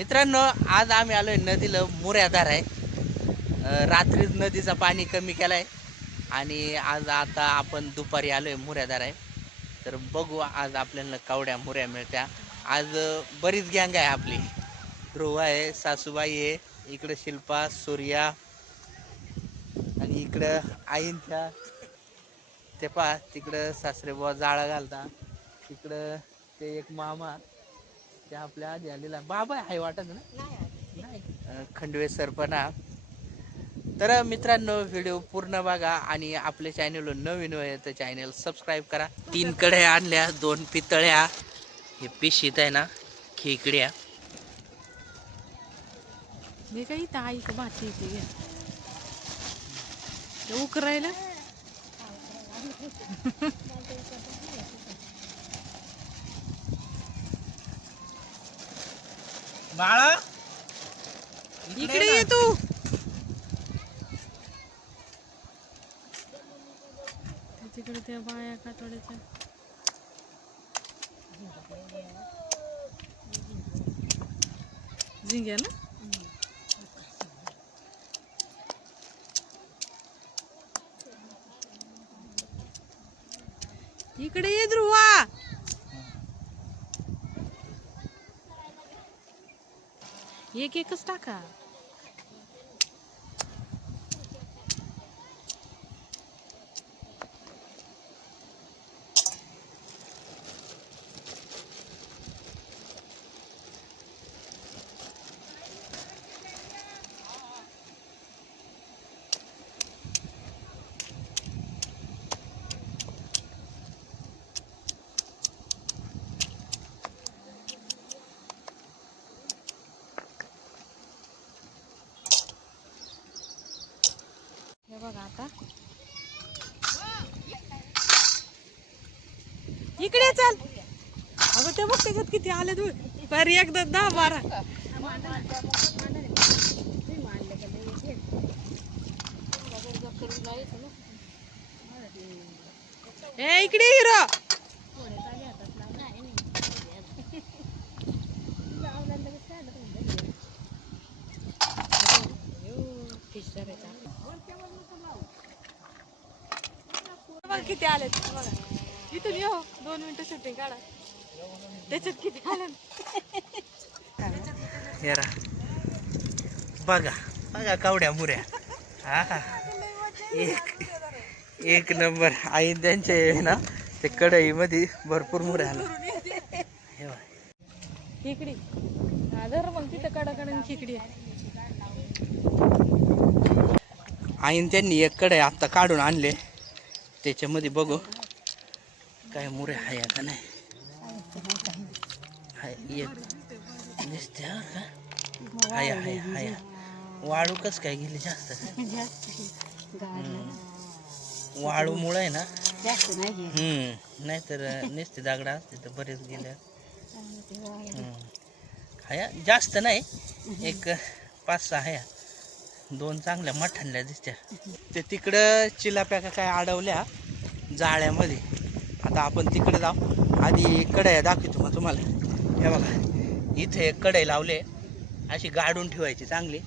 मित्रांनो, आज आम्ही आलोय नदीला मुऱ्याधार आहे. रात्री नदीचा पाणी कमी केलाय आणि आज आता आपण दुपारी आलोय मुऱ्याधार आहे. तर बघू आज आपल्याला कावड्या मुऱ्या मिळत्या. आज बरीच गँग आहे आपली. ध्रुव आहे, सासूबाई आहे, इकडे शिल्पा, सूर्या आणि इकडं आईंच्या ते पहा तिकडं सासरे बुवा जाळा घालता. तिकडं ते एक मामा ते आपल्या आधी आलेला बाबा आहे वाटत ना, नाही खंडवे सरपणा. तर मित्रांनो, व्हिडिओ पूर्ण बघा आणि आपल्या चॅनलवर नवीन आहे तर चॅनल सबस्क्राईब करा. 3 कढया आणल्या, 2 पितळ्या, हे पिशीत आहे ना खेकड्या. मी काही ताई का भाची येते उकरायला बाळा इकडे ये तू. तिकडे त्या बाया कातोड्याच्या झिंग्या ना. इकडे ये ध्रुवा. एक एकच टाका. हे बघा आता इकडे चल. अगं ते बघ त्याच्यात किती आले तू पर एकदा 10-12. ए इकडे हिरो. किती आले बघा. इथून येऊ 2 मिनिटं शूटिंग काढा. त्याच्यात किती आले हेरा बघा बघा कावड्या मुऱ्या. हा एक नंबर. आई त्यांचे ना ते कढई मध्ये भरपूर मुऱ्या आल्या. खेकडी जर मग तिथं कडाकडून खेकडी आईन त्यांनी एक कढई आत्ता काढून आणले. त्याच्यामध्ये बघू काय मुऱ्या आहे का नाही. हाय एक दिसते का. हाय हाय हाय वाळू कस काय गेली जास्त. वाळूमुळे आहे ना. नाहीतर नुसते दगडा असते तर बरेच गेले. हाया जास्त नाही, एक 5-6 हाया. 2 चांगल्या मठांल्या दिसत्या. ते तिकडं चिलाप्या का काय अडवल्या जाळ्यामध्ये. आता आपण तिकडे जाऊ. आधी कढया दाखवतो मग तुम्हाला. हे बघा इथे एक कढई लावले. अशी गाडून ठेवायची चांगली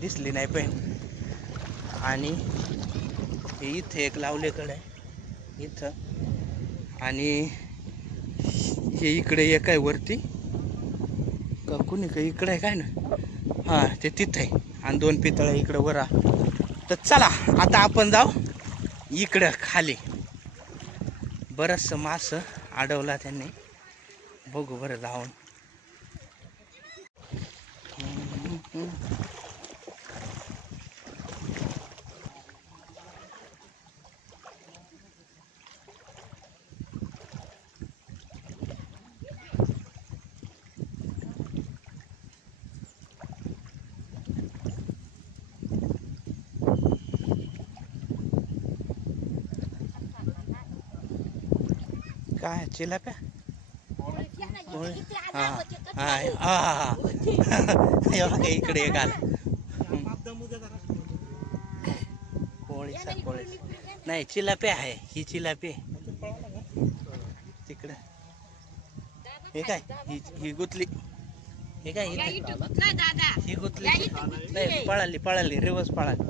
दिसली नाही पण. आणि इथे एक लावले कढई इथं. आणि हे इकडे एक आहे वरती का कुणी का इकडे आहे काय ना. हां ते तिथं आहे. आणि 2 पितळ्या इकडं वरा. तर चला आता आपण जाऊ इकडं खाली. बरंचसं मासं अडवला त्यांनी. बघू बरं जाऊन. काय चिलाप्या. इकडे एक आला. कोळीचा नाही चिलाप्या आहे. ही चिलापी तिकडं हे काय ही गुतली हे काय या इथे इथं गुतलाय दादा ही गुतली या इथं गुतली नाही पळाली रिवर्स पळाली.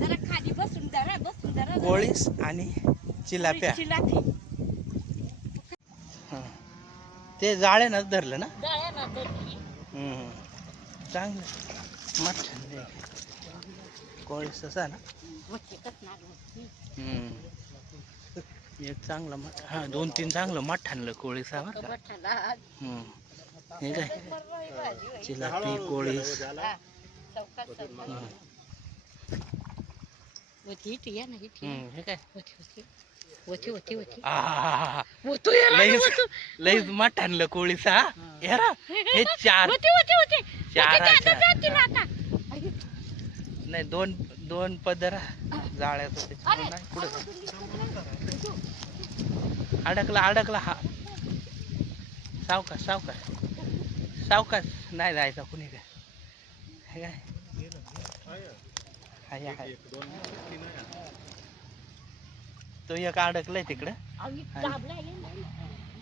जरा खाली बसून जरा कोळीस आणि चिलाप्या. चिलापी हं. ते जाळ्यानंच धरलं ना. जाळ्या ना धरली. हम्म. चांगलं मठ कोळीस असा ना. हम्म. एक चांगलं मठ हा 2-3 चांगलं मठ आणलं कोळीसा बरं का. हम्म. हे काय चिलापी कोळीस. हम्म. हे काय आहाहाहा. लईच मठ आणलं कोळीसा. हेरा हे चार नाही दोन पदर जाळ्याचं त्याच्यामुळे नाही पुढे अडकला हा. सावकाश नाही जायचा कुणी काय. हे काय हाय. तो एक अडकलाय तिकडं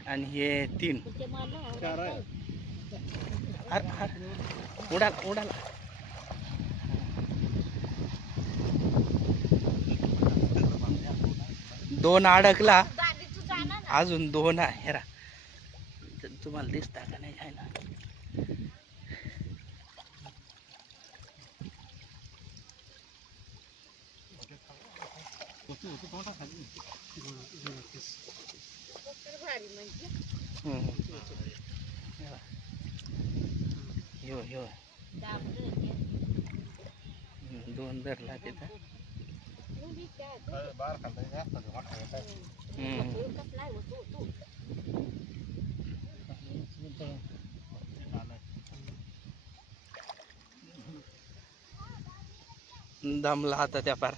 आणि हे 3 उडाला. दोन अडकला अजून 2 आहे. हेरा तुम्हाला दिसता का नाही काय ना. यो 2 धरला तिथं. दमला आता त्या पार.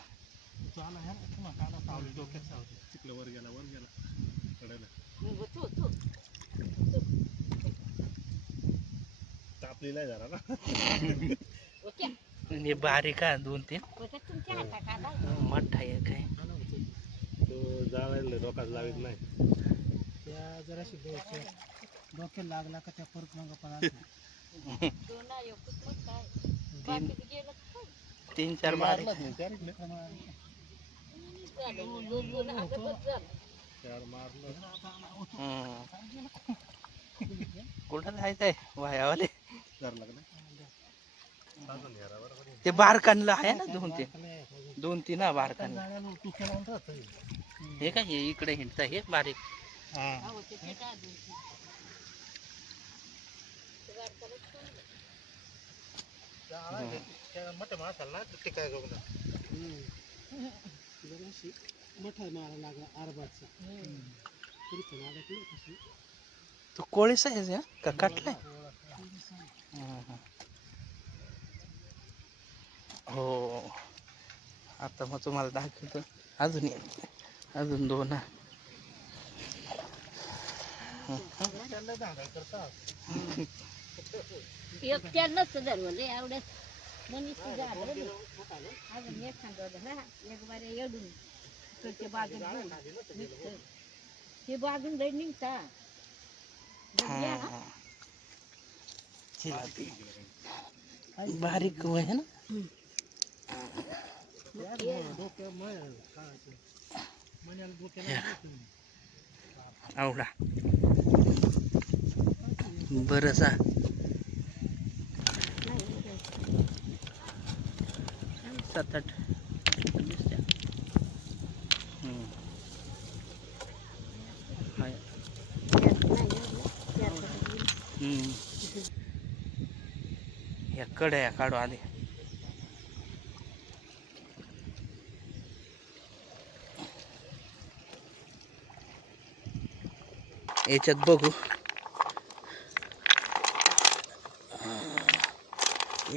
हे बारीक आहे 2-3 मोठा एक आहे. तो जाळायला डोक्यात लावित नाही. त्या जराशी डोक्यात लागला का त्या परत मग पण 3-4 बारीक कुठं जायचंय वायावाले. ते बारकानलं आहे ना 2-3 हा बारकानलं. हे काय हे इकडे हिंडत हे बारीक. मोठ्या माणसाला ते काय मोठा मारा लागला आरबाचा. तो कोळीस आहे का काटलाय. हो आता मग तुम्हाला दाखवतो. अजून 2 एकट्यानंच धरवलं एवढ्यात मनीषी झालं अजून एक सांगत एक बार येडून इकडच्या बाजून निघतं हे बाजून लई निघता बारीक आहे ना. आवडा बरंसा 7-8 दिसत्या. या कड्या काढू आधी. याच्यात बघू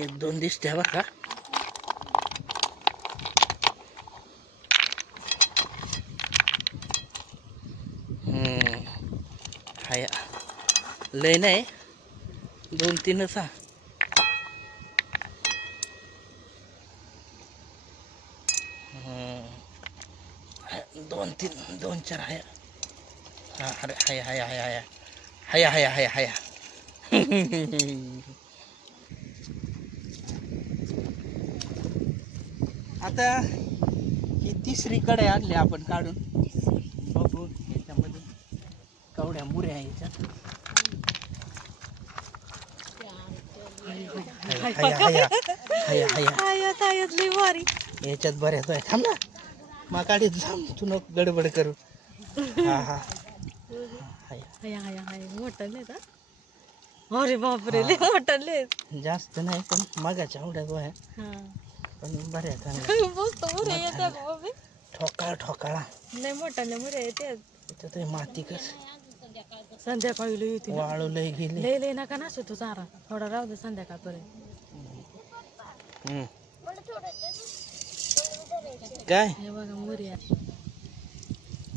1-2 दिसत्या बरं का. हाय लय नाही 2-3च हा. 2-4 आहे. हा अरे हाय हया हया हया हया. आता ही तिसरी कडे आणली आपण काढून बघू याच्यामध्ये कवड्या मुऱ्या आहे याच्यात. हया हया हया याच्यात बऱ्याच आहे. थांब ना मा काढीत थांब तू नको गडबड करू. हा हा अरे बापरे लय मोठले जास्त नाही पण मागाच्या आवड्यात आहे पण बऱ्याच चांगल्या ठोकाळ ठोकाळा लय मोठाले मुरे येते त्याच्यात हे माती कस संध्याकाळी लय येते वाळू लय गेली. लय लय नका ना तू चारा थोडा राहू दे संध्याकाळपर्यंत. काय हे बघा मुरे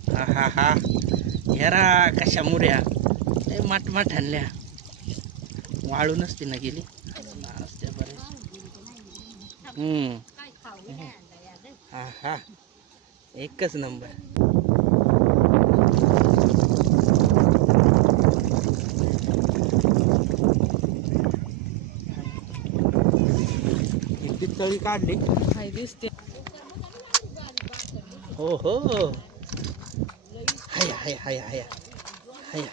हा हा हा हेरा कशा मुऱ्या लय माठ आणल्या वाळू नसती ना गेली असत्या बऱ्याच. हा हा एकच नंबर. पितळी काढली हाय दिसते. हो हो हया हया हया हया हया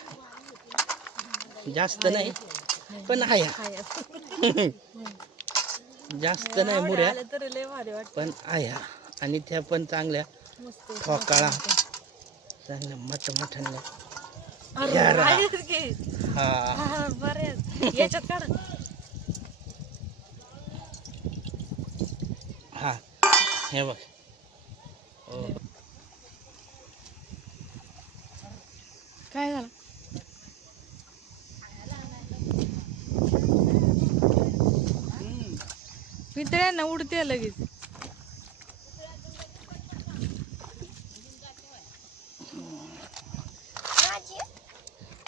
जास्त नाही पण हया जास्त नाही मुऱ्या तरी लय भारी वाटत पण आया आणि त्या पण चांगल्या मस्त ठोकाळा चांगल्या मोठ्या हा बऱ्याच याच्यात काढ. हा हे बघ हो. काय झालं पितळ्यांना उडते लगेच.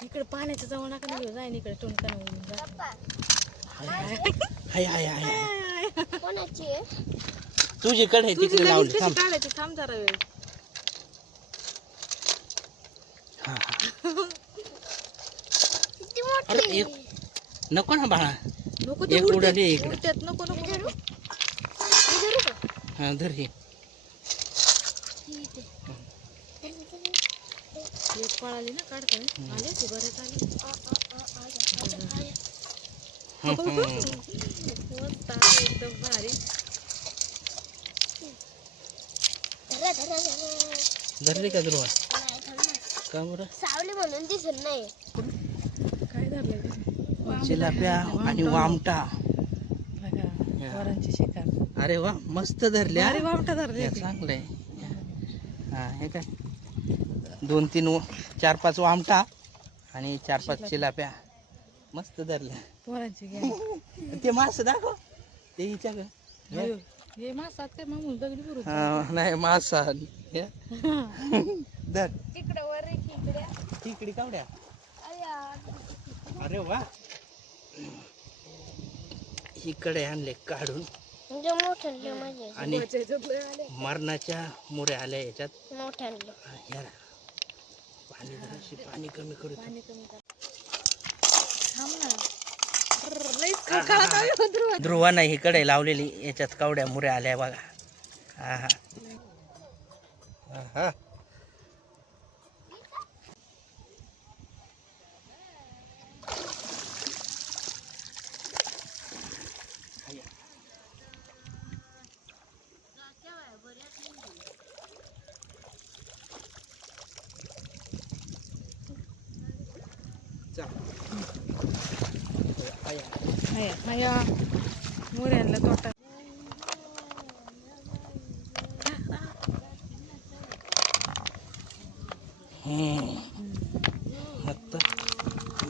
इकडे पाण्याच्या जवळ नका घेऊ जाईन इकडे टोनका हाय हाय हाय तुझी कडे तिकडे लावली थांब. काढायची थांब जरा वेळ. हा अरे एक नको ना बाळा नको एक उडाली इकडे. उडत्यात नको नको हा धर हे एक पळाली ना काढता आले ती बऱ्याच आली. मस्त आहे, एकदम भारी. धरली का ध्रुवा का बरं सावली म्हणून दिसत नाही. काय धरलं चिलाप्या आणि वामटा बघा वरांची शिकार. अरे वा मस्त धरल्या. अरे वामटा धरले चांगलंय. हा हे काय 2-3 4-5 वामटा आणि 4-5 चिलाप्या मस्त धरल्या. वरांची ते मास दाखव ते हिच्या हे मासात काय मामून दगडी भरू. नाही मासा हे धर तिकडं वर एक इकडे. तिकडी कावड्या. अरे वा इकडे आणले काढून म्हणजे मोठ्याले म्हणजे आणि मरणाच्या मुऱ्या आल्या याच्यात मोठ्याले. याला पाणी जराशी पाणी कमी करू. ध्रुवा नाही इकडे लावलेली याच्यात कावड्या मुऱ्या आल्या बघा. हा हा हा हाया मोऱ्यांना तोटा. आता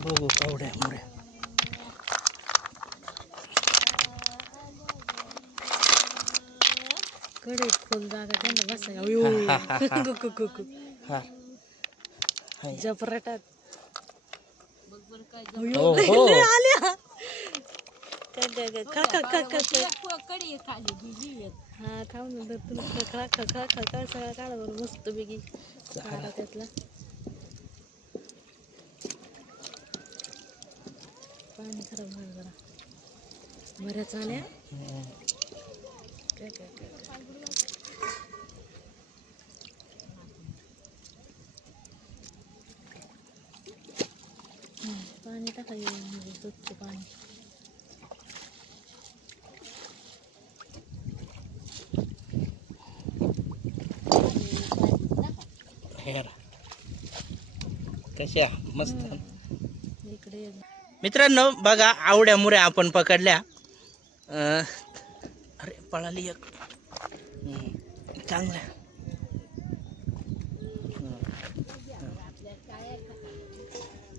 बघू कावड्या मुऱ्या. कडे खोल जागा त्यांना बसायला जबरटात आल्या. हा खाऊन खळखळा खळखळा खळखळा सगळा काढा बरं मस्त पैकी त्यातला. पाणी खराब झालं जरा बऱ्याच आल्या पाणी टाकायचं म्हणजे स्वच्छ पाणी कशा मस्त इकडे मित्रांनो बघा आवड्या मुऱ्या आपण पकडल्या अरे पळाली एक चांगल्या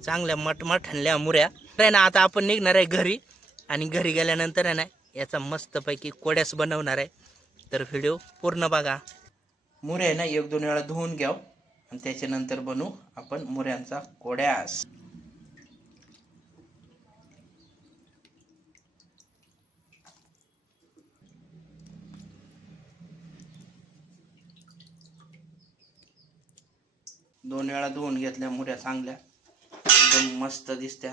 चांगल्या मटमठल्या मुऱ्या आहे ना. आता आपण निघणार आहे घरी आणि घरी गेल्यानंतर आहे ना याचा मस्तपैकी कोड्यास बनवणार आहे. तर व्हिडिओ पूर्ण बघा. मुऱ्या आहे ना 1-2 वेळा धुवून घ्याव आणि त्याच्यानंतर बनवू आपण मुऱ्यांचा कोड्यास. दोन वेळा धुवून घेतल्या मुऱ्या चांगल्या एकदम मस्त दिसत्या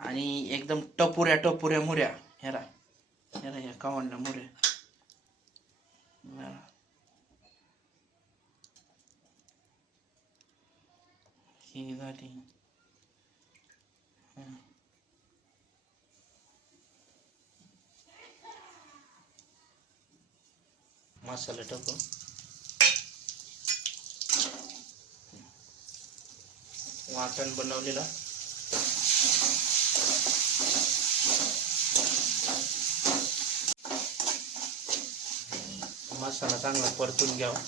आणि एकदम टपुऱ्या मुऱ्या. ह्या कावणल्या मुऱ्या ही झाली. मसाला टाकू वाटण बनवलेलं मसाला चांगला परतून घ्यावा.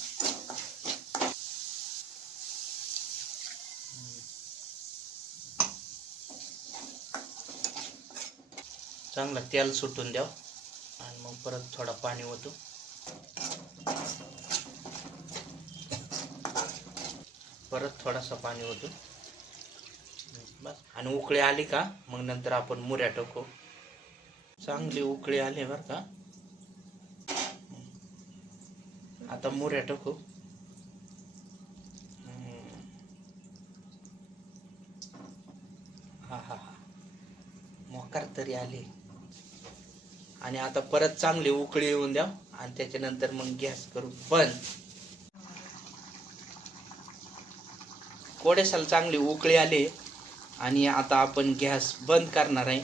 चांगला तेल सुटून द्याव आणि मग परत थोडा पाणी ओतू. परत थोडासा पाणी ओतू बस. आणि उकळी आली का मग नंतर आपण मुऱ्या टाकू. चांगली उकळी आली बरं का. आता मुऱ्या टाकू. हा हा हा मोकार तरी आली. आणि आता परत चांगली उकळी येऊन द्या आणि त्याच्यानंतर मग गॅस करू बंद. कोडेसाला चांगली उकळी आली आणि आता आपण गॅस बंद करणार आहे.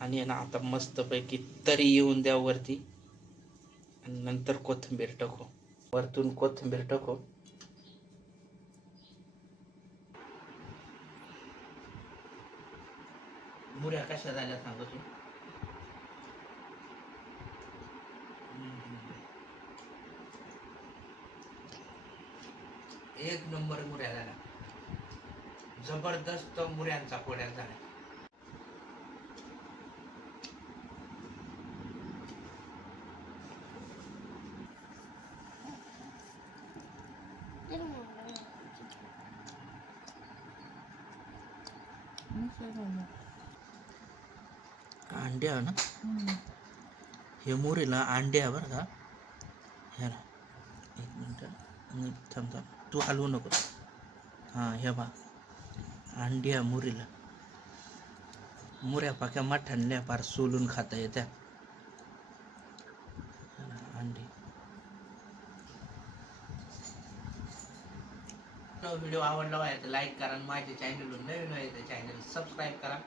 आणि ना आता मस्तपैकी तरी येऊन द्या वरती आणि नंतर कोथिंबीर टाकू. वरतून कोथिंबीर टाकू. मुऱ्या कशा झाल्या सांगू तू. एक नंबर मुऱ्या झाल्या. जबरदस्त मुऱ्यांचा कोड्या झाल्या. अंड्या ना हे मुरीला अंड्या बरं का. ह्या एक मिनिट थांब तू हलवू नको. हां हे बा अंड्या मुरीला. मुऱ्या पाक्या मठांल्या फार सोलून खाता येत्या अंडी. व्हिडिओ आवडला लाईक करा. माझ्या चॅनल नवीन आहे चॅनल सबस्क्राईब करा.